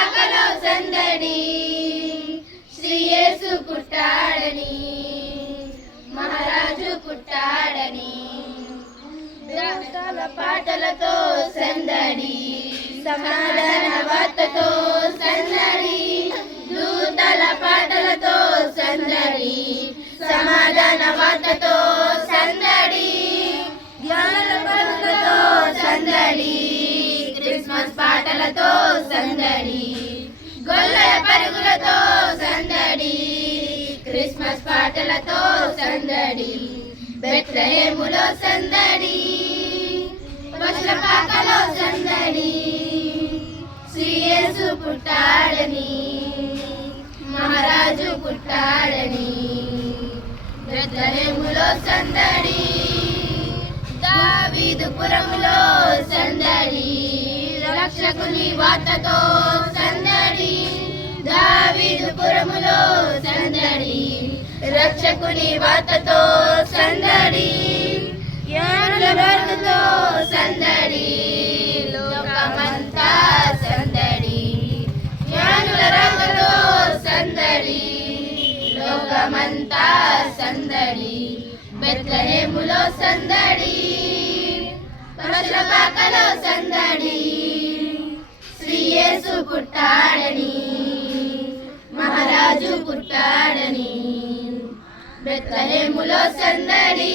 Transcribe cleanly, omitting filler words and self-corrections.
పాకలో సందడి శ్రీ యేసు పుట్టాడని మహారాజు పుట్టాడని దూతల పాటలతో సందడి సమాధాన వార్తతో సందడి దూతల పాటలతో సందడి సమాధాన వార్తతో సందడి జ్ఞానుల పాటలతో సందడి క్రిస్మస్ పాటలతో సందడి గొల్లల పరుగులతో సందడి క్రిస్మస్ పాటలతో సందడి బెత్లెహేములో సందడి పశుల పాకలో సందడి శ్రీ యేసు పుట్టాడని మహారాజు పుట్టాడని బెత్లెహేములో సందడి దావీదుపురములో సందడి రక్షకుని వార్తతో సందడి దావీదుపురములో సందడి రక్షకుని వార్తతో సందడి జ్ఞానుల వార్తతో సందడి లోకమంతా సందడి జ్ఞానుల రాకతో సందడి లోకమంతా సందడి బెత్లెహేములో సందడి పశుల పాకలో సందడి శ్రీ యేసు పుట్టాడని మహారాజు పుట్టాడని బెత్లెహేములో సందడి